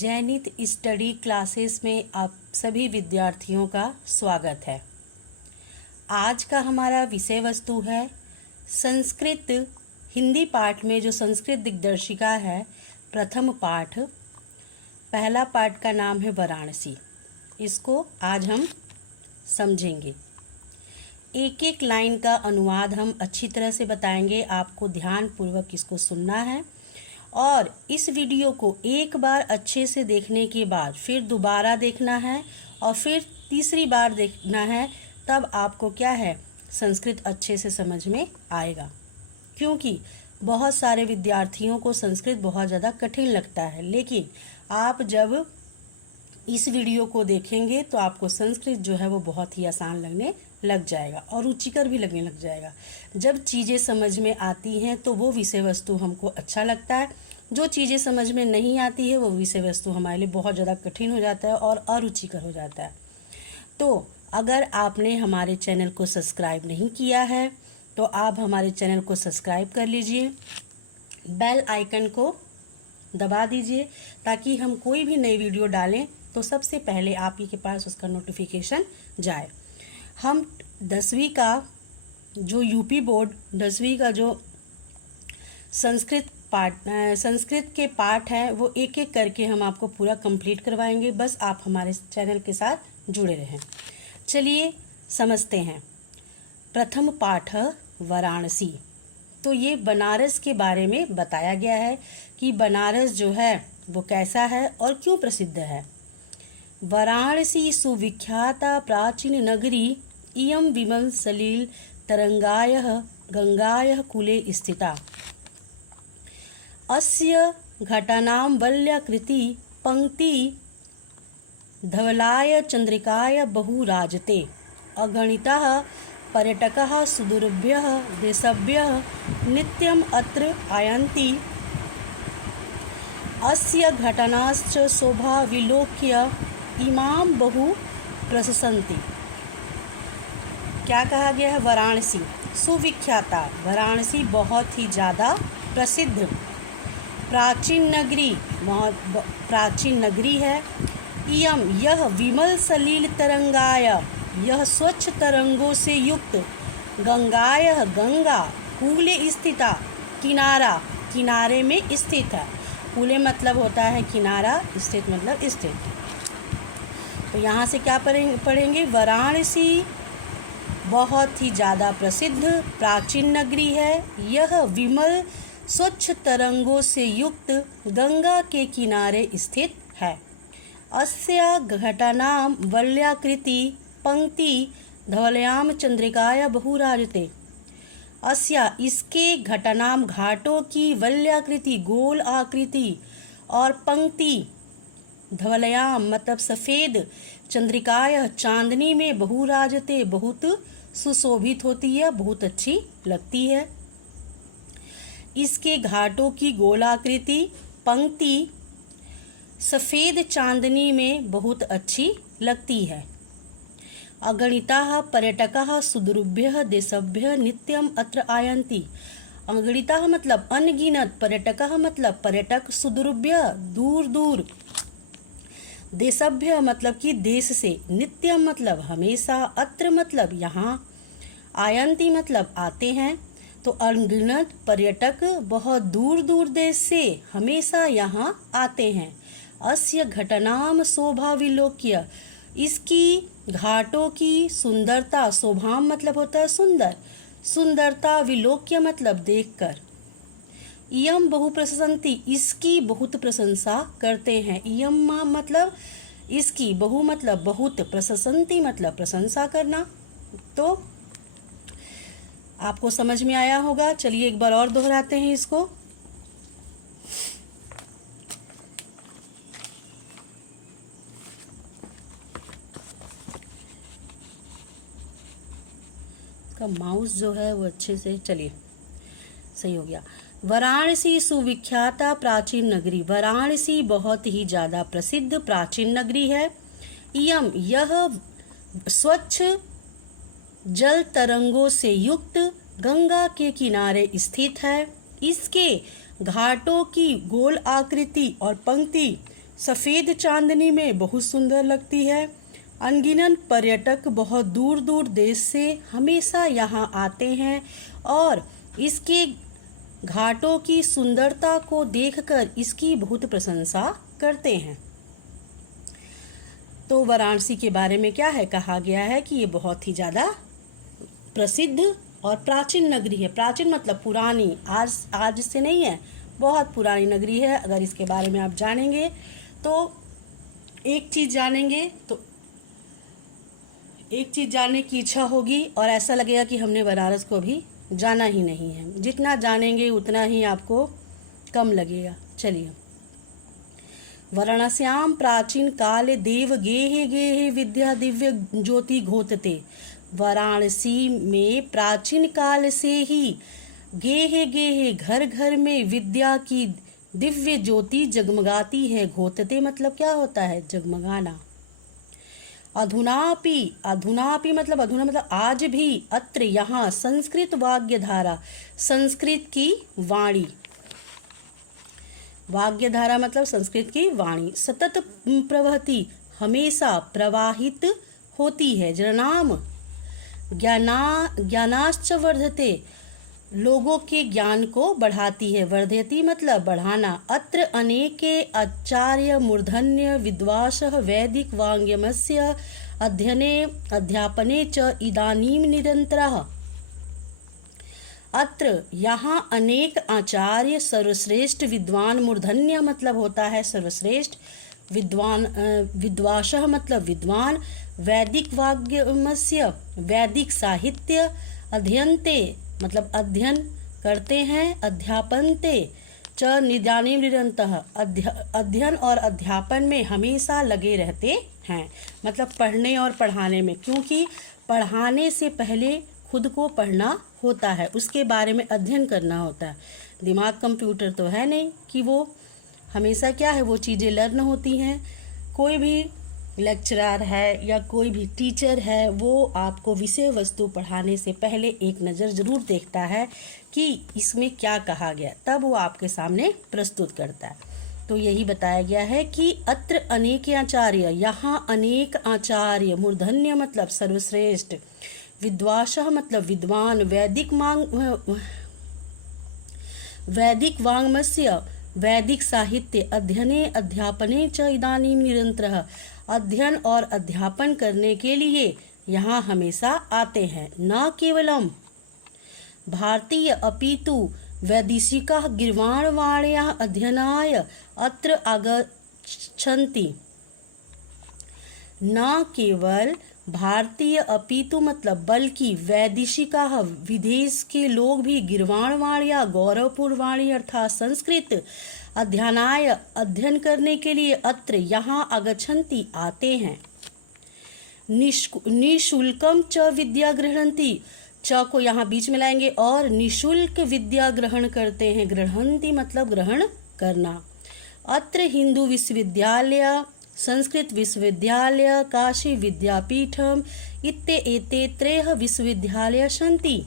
जैनित study classes में आप सभी विद्यार्थियों का स्वागत है। आज का हमारा विषय वस्तु है संस्कृत हिंदी पाठ में जो संस्कृत दिग्दर्शिका है प्रथम पाठ। पहला पाठ का नाम है वाराणसी। इसको आज हम समझेंगे। एक एक लाइन का अनुवाद हम अच्छी तरह से बताएंगे। आपको ध्यानपूर्वक इसको सुनना है और इस वीडियो को एक बार अच्छे से देखने के बाद फिर दोबारा देखना है और फिर तीसरी बार देखना है। तब आपको क्या है, संस्कृत अच्छे से समझ में आएगा। क्योंकि बहुत सारे विद्यार्थियों को संस्कृत बहुत ज़्यादा कठिन लगता है, लेकिन आप जब इस वीडियो को देखेंगे तो आपको संस्कृत जो है वो बहुत ही आसान लगने लग जाएगा और रुचिकर भी लगने लग जाएगा। जब चीज़ें समझ में आती हैं तो वो विषय वस्तु हमको अच्छा लगता है। जो चीज़ें समझ में नहीं आती है वो विषय वस्तु हमारे लिए बहुत ज़्यादा कठिन हो जाता है और अरुचिकर हो जाता है। तो अगर आपने हमारे चैनल को सब्सक्राइब नहीं किया है तो आप हमारे चैनल को सब्सक्राइब कर लीजिए, बेल आइकन को दबा दीजिए ताकि हम कोई भी नई वीडियो डालें तो सबसे पहले आप ही के पास उसका नोटिफिकेशन जाए। हम 10वीं का जो यूपी बोर्ड 10वीं का जो संस्कृत के पाठ हैं वो एक एक करके हम आपको पूरा कंप्लीट करवाएंगे। बस आप हमारे चैनल के साथ जुड़े रहें। चलिए समझते हैं। प्रथम पाठ वाराणसी। तो ये बनारस के बारे में बताया गया है कि बनारस जो है वो कैसा है और क्यों प्रसिद्ध है। वाराणसी सुविख्याता प्राचीन नगरी इयं विमल सलिल तरंगायः गंगायः कूले स्थिता। अस्य घटानां वल्याकृति पंक्ति धवलाय चंद्रिकाय बहु राजते। अगणिताः पर्यटकाः सुदूरभ्यः देशभ्यः नित्यम् अत्र आयान्ति। अस्य घटनाश्च शोभा विलोक्य इमाम बहु प्रशंसन्ति। क्या कहा गया है? वाराणसी सुविख्याता, वाराणसी बहुत ही ज़्यादा प्रसिद्ध प्राचीन नगरी, बहुत प्राचीन नगरी है। इयम यह विमल सलील तरंगाय, यह स्वच्छ तरंगों से युक्त, गंगाय गंगा कूले स्थिता, किनारा किनारे में स्थित है। कूले मतलब होता है किनारा, स्थित मतलब स्थित। तो यहाँ से क्या पढ़ेंगे? वाराणसी बहुत ही ज़्यादा प्रसिद्ध प्राचीन नगरी है। यह विमल स्वच्छ तरंगों से युक्त गंगा के किनारे स्थित है। अस्या घटानां वल्याकृति पंक्ति धवलयाम चंद्रिकाया बहुराजते। अस्या इसके घटनाम घाटों की वल्याकृति गोल आकृति और पंक्ति धवलयाम मतलब सफ़ेद, चंद्रिकाय चांदनी में बहुराजते बहुत सुशोभित होती है, बहुत अच्छी लगती है। इसके घाटों की गोलाकृति पंक्ति सफ़ेद चांदनी में बहुत अच्छी लगती है। अगणिताः पर्यटकाः सुदूरभ्यः देशभ्यः नित्यम् अत्र आयन्ति। अगणिताः मतलब अनगिनत, पर्यटकाः मतलब पर्यटक, सुदूरभ्यः दूर दूर, देशभ्य मतलब कि देश से, नित्यम मतलब हमेशा, अत्र मतलब यहाँ, आयंती मतलब आते हैं। तो अनगिनत पर्यटक बहुत दूर दूर देश से हमेशा यहाँ आते हैं। अस्य घटनाम शोभा विलोक्य, इसकी घाटों की सुंदरता, शोभाम मतलब होता है सुंदर, सुंदरता, विलोक्य मतलब देखकर। इयम बहु प्रशंसन्ति, इसकी बहुत प्रशंसा करते हैं। इयम मतलब इसकी, बहु मतलब बहुत, प्रशंसन्ति मतलब प्रशंसा करना। तो आपको समझ में आया होगा। चलिए एक बार और दोहराते हैं इसको। इसका माउस जो है वो अच्छे से, चलिए सही हो गया। वाराणसी सुविख्याता प्राचीन नगरी। वाराणसी बहुत ही ज़्यादा प्रसिद्ध प्राचीन नगरी है। इयम यह स्वच्छ जल तरंगों से युक्त गंगा के किनारे स्थित है। इसके घाटों की गोल आकृति और पंक्ति सफ़ेद चांदनी में बहुत सुंदर लगती है। अनगिनत पर्यटक बहुत दूर दूर देश से हमेशा यहाँ आते हैं और इसके घाटों की सुंदरता को देखकर इसकी बहुत प्रशंसा करते हैं। तो वाराणसी के बारे में क्या है, कहा गया है कि ये बहुत ही ज़्यादा प्रसिद्ध और प्राचीन नगरी है। प्राचीन मतलब पुरानी, आज से नहीं है, बहुत पुरानी नगरी है। अगर इसके बारे में आप जानेंगे तो एक चीज़ जानने की इच्छा होगी और ऐसा लगेगा कि हमने बनारस को भी जाना ही नहीं है। जितना जानेंगे उतना ही आपको कम लगेगा। चलिए, वाराणस्याम प्राचीन काल देव गेहे गेहे विद्या दिव्य ज्योति घोतते। वाराणसी में प्राचीन काल से ही गेहे गेहे घर घर में विद्या की दिव्य ज्योति जगमगाती है। घोतते मतलब क्या होता है, जगमगाना। अधुनापि मतलब आज भी, अत्र यहाँ संस्कृत वाग्य धारा, संस्कृत की वाणी, वाग्य धारा मतलब संस्कृत की वाणी, सतत प्रवहति हमेशा प्रवाहित होती है। जनाम ज्ञानाश्च वर्धते, लोगों के ज्ञान को बढ़ाती है। वर्धयति मतलब बढ़ाना। अत्र अनेके आचार्य मूर्धन्य विद्वांसः वैदिक वाङ्मयस्य अध्ययने अध्यापने च इदानीं निरन्तरः। अत्र यहाँ अनेक आचार्य, सर्वश्रेष्ठ विद्वान, मूर्धन्य मतलब होता है सर्वश्रेष्ठ, विद्वान विद्वांसः मतलब विद्वान, वैदिक वाग्मयस्य वैदिक साहित्य, अध्ययन्ते मतलब अध्ययन करते हैं, अध्यापनते च निदानीं निरन्तः अध्ययन और अध्यापन में हमेशा लगे रहते हैं, मतलब पढ़ने और पढ़ाने में। क्योंकि पढ़ाने से पहले खुद को पढ़ना होता है, उसके बारे में अध्ययन करना होता है। दिमाग कंप्यूटर तो है नहीं कि वो हमेशा क्या है, वो चीज़ें लर्न होती हैं। कोई भी लेक्चरर है या कोई भी टीचर है, वो आपको विषय वस्तु पढ़ाने से पहले एक नज़र ज़रूर देखता है कि इसमें क्या कहा गया, तब वो आपके सामने प्रस्तुत करता है। तो यही बताया गया है कि अत्र अनेक आचार्य, यहाँ अनेक आचार्य, मूर्धन्य मतलब सर्वश्रेष्ठ, विद्वांसः मतलब विद्वान, वैदिक वाङ्मयस्य वैदिक साहित्य, अध्ययने अध्यापने च इदानीं निरन्तरः अध्ययन और अध्यापन करने के लिए यहाँ हमेशा आते हैं। न केवलम भारतीय अपितु वैदेशिकाः गीर्वाणवाण्याः अध्ययनाय अत्र आगच्छन्ति। न केवल भारतीय अपितु मतलब बल्कि वैदेशिकाः विदेश के लोग भी गीर्वाणवाणी या गौरवपूर्ण वाणी अर्थात संस्कृत अध्ययनाय अध्ययन करने के लिए अत्र यहाँ आगच्छन्ति आते हैं। निशुल्कम च विद्या गृह्णन्ति, च को यहाँ बीच में लाएंगे, और निशुल्क विद्या ग्रहण करते हैं। गृह्णन्ति मतलब ग्रहण करना। अत्र हिंदू विश्वविद्यालय, संस्कृत विश्वविद्यालय, काशी विद्यापीठम इत्येते त्रयः विश्वविद्यालय सन्ति।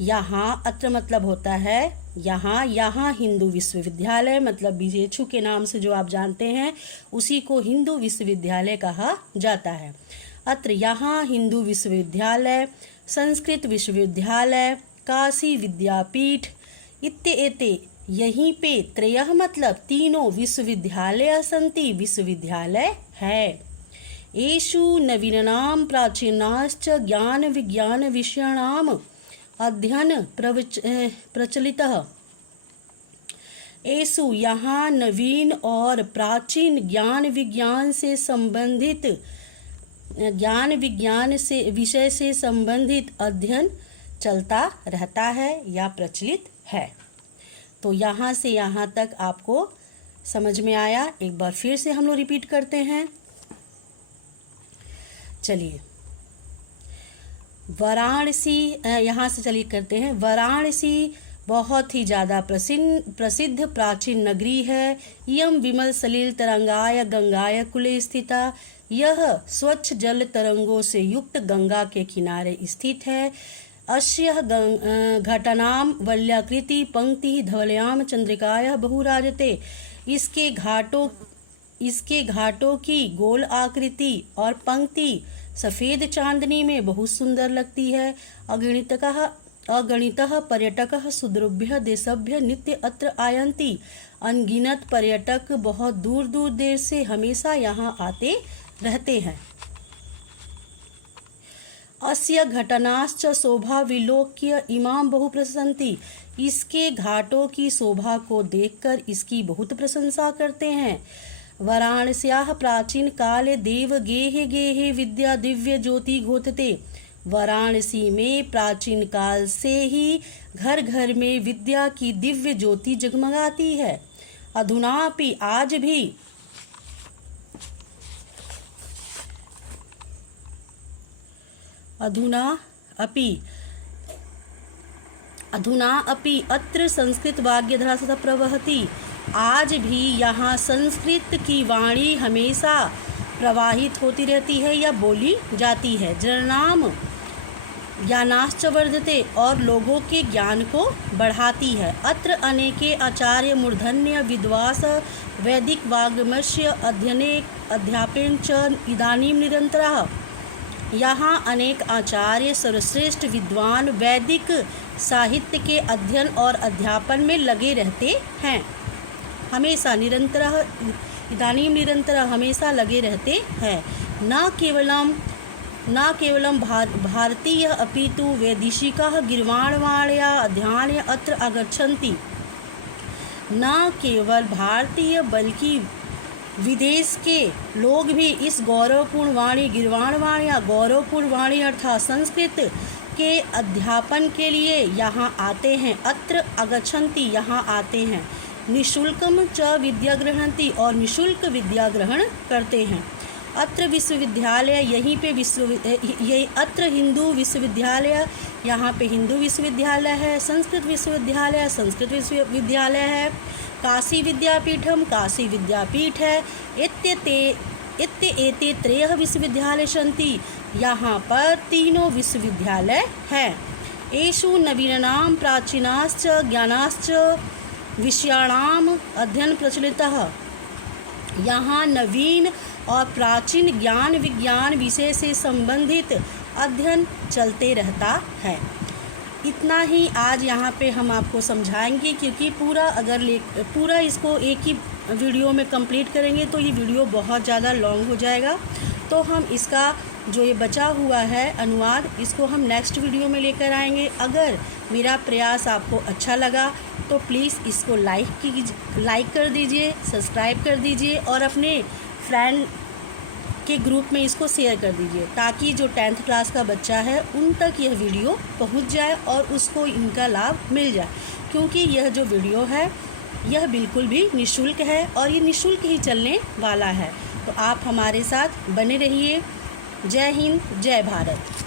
यहाँ अत्र मतलब होता है यहाँ हिंदू विश्वविद्यालय मतलब बीजेछू के नाम से जो आप जानते हैं उसी को हिंदू विश्वविद्यालय कहा जाता है। अत्र यहाँ हिंदू विश्वविद्यालय, संस्कृत विश्वविद्यालय, काशी विद्यापीठ इत्येते यहीं पे त्रयः मतलब तीनों विश्वविद्यालय सन्ति विश्वविद्यालय है। एषु नवीनानां प्राचीनाश्च ज्ञान विज्ञान विषयाणाम् अध्ययन प्रचलितः। एषु यहाँ नवीन और प्राचीन ज्ञान विज्ञान से विषय से संबंधित अध्ययन चलता रहता है या प्रचलित है। तो यहाँ से यहाँ तक आपको समझ में आया। एक बार फिर से हम लोग रिपीट करते हैं। चलिए, वाराणसी यहाँ से चलिए करते हैं। वाराणसी बहुत ही ज़्यादा प्रसिद्ध प्राचीन नगरी है। इयं विमल सलिल तरंगाय गंगाय कुले स्थिता, यह स्वच्छ जल तरंगों से युक्त गंगा के किनारे स्थित है। अस्य घटनाम वल्याकृति पंक्ति धवलयाम चंद्रिकाया बहुराजते, इसके घाटों इसके घाटों की गोल आकृति और पंक्ति सफेद चांदनी में बहुत सुंदर लगती है। अगणितः पर्यटकः सुदूरेभ्यः देशेभ्यः नित्य अत्र आयन्ति। अनगिनत पर्यटक बहुत दूर दूर देश से हमेशा यहाँ आते रहते हैं। अस्य घटनाश्च शोभा विलोक्य इमां बहु प्रशंसन्ति। इसके घाटों की शोभा को देखकर इसकी बहुत प्रशंसा करते हैं। वाराणस्याः प्राचीन काले देव गेहे गेहे विद्या दिव्य ज्योति घोषते। वाराणसी में प्राचीन काल से ही घर घर में विद्या की दिव्य ज्योति जगमगाती है। अधुनापि आज भी अधुना अपि अत्र संस्कृत वाग्यधारा सदा प्रवहति। आज भी यहाँ संस्कृत की वाणी हमेशा प्रवाहित होती रहती है या बोली जाती है। जनानां ज्ञानाश्च वर्धते, और लोगों के ज्ञान को बढ़ाती है। अत्र अनेके आचार्य मूर्धन्य विद्वांस वैदिक वाग्मस्य अध्ययने अध्यापन च इदानीं निरंतरः। यहाँ अनेक आचार्य सर्वश्रेष्ठ विद्वान वैदिक साहित्य के अध्ययन और अध्यापन में लगे रहते हैं। हमेशा इदानीं निरंतरः हमेशा लगे रहते हैं। न केवलं भारतीय अपितु वैदेशिकाः गीर्वाणवाण्या अध्ययनाय अत्र आगच्छन्ति। न केवल भारतीय बल्कि विदेश के लोग भी इस गौरवपूर्ण वाणी गीर्वाणवाणी या गौरवपूर्ण वाणी अर्थात संस्कृत के अध्यापन के लिए यहाँ आते हैं। अत्र आगच्छन्ति यहाँ आते हैं। निःशुल्कम च विद्या गृह्णन्ति, और निःशुल्क विद्या ग्रहण करते हैं। अत्र विश्वविद्यालय यहीं पे अत्र हिंदू विश्वविद्यालय, यहाँ पे हिंदू विश्वविद्यालय है। संस्कृत विश्वविद्यालय संस्कृत विश्वविद्यालय है। काशी विद्यापीठम काशी विद्यापीठ है। एते त्रयः विश्वविद्यालय सन्ति, यहाँ पर तीनों विश्वविद्यालय हैं। एषु नवीनानां प्राचीनाश्च ज्ञानाश्च विषयाणाम अध्ययन प्रचलितः। यहाँ नवीन और प्राचीन ज्ञान विज्ञान विषय से संबंधित अध्ययन चलते रहता है। इतना ही आज यहाँ पे हम आपको समझाएंगे, क्योंकि पूरा इसको एक ही वीडियो में कंप्लीट करेंगे तो ये वीडियो बहुत ज़्यादा लॉन्ग हो जाएगा। तो हम इसका जो ये बचा हुआ है अनुवाद, इसको हम नेक्स्ट वीडियो में लेकर आएंगे। अगर मेरा प्रयास आपको अच्छा लगा तो प्लीज़ इसको लाइक कर दीजिए, सब्सक्राइब कर दीजिए और अपने फ्रेंड के ग्रुप में इसको शेयर कर दीजिए, ताकि जो 10th क्लास का बच्चा है उन तक यह वीडियो पहुंच जाए और उसको इनका लाभ मिल जाए। क्योंकि यह जो वीडियो है यह बिल्कुल भी निःशुल्क है और ये निःशुल्क ही चलने वाला है। तो आप हमारे साथ बने रहिए। जय हिंद, जय भारत।